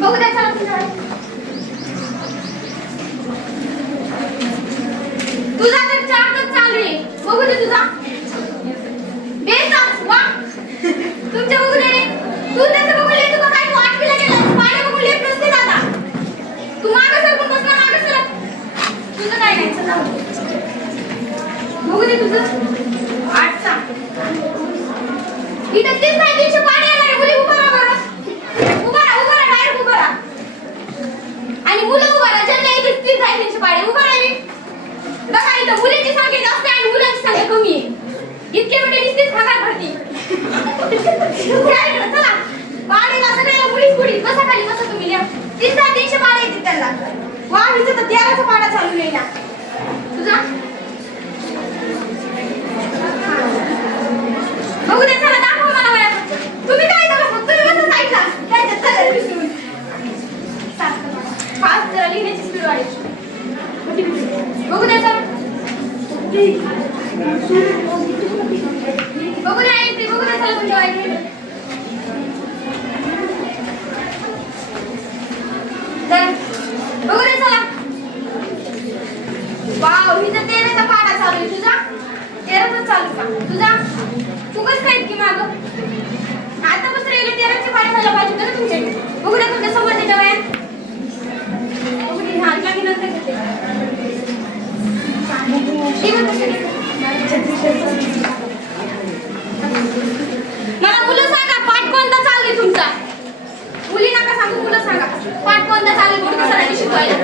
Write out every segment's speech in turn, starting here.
बघू द्या चला तुझा तर चार तास चालू आहे. बघू दे तुझा. वा. तुमच्या बघू दे. तू त्याचं बघू तू काय तू आठवीला बघू दादा तू मागं सरकून बसला मागं सरक. तुझं काय नाही चला बघू दे तुझं. आठचा. इथं तीस नाही तीनशे पाणी येणार मुली उभा राहा बरं उभा राहा उभा राहा डायरेक्ट उभा राहा आणि मुलं उभा राहा ज्यांना येते तीस आहे तीनशे पाणी उभा राहा रे. बघा इथं मुलींची संख्या जास्त आहे कमी. इतके मोठे दिसतेच भागात भरती. काय इकडं, चला पाणीला पुढी बसा खाली बसा तुम्ही. तीनशे पाणी येते त्यांना. वा तर तेराचा पाडा चालू नाही ना. तुझा? बघू दे चला दाखव मला वया तुम्ही काय करा फक्त बसा साईडला. त्याच्यात विसरून फास्ट जरा लिहिण्याची स्पीड बघू दे चला. बघू दे बघू ना चला तुमच्या तर बघू दे चला. वाव हिचा तेराचा पाडा चालू आहे. तुझा? तेराचा चालू का? तुझा? चुकच काय की माग? आता बस रेल्वे तेराचे मला पाहिजे होते ना बघू तुमच्यासमोर त्याच्या वयात बघू दे, हा, इथला नंतर घेते. ठीक आहे, तसं घे. मला मुलं सांगा पाठ कोणता चालू तुमचा? मुली नका सांगू मुलं सांगा. पाठ कोणता चालू आहे सरांनी शिकवायला?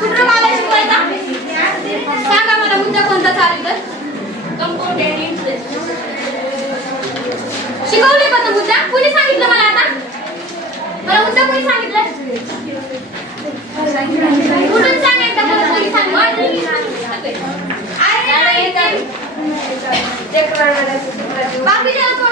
कुठं मला शिकवायचा? सांगा मला मुद्दा कोणता चालू तर. शिकवले का तो मुद्दा कुणी सांगितलं मला आता? मला मुद्दा कुणी सांगितलं? कुठून सांगायचं मला कुणी सांगितलं? ते. बाकीच्याला तोंड नाहीत का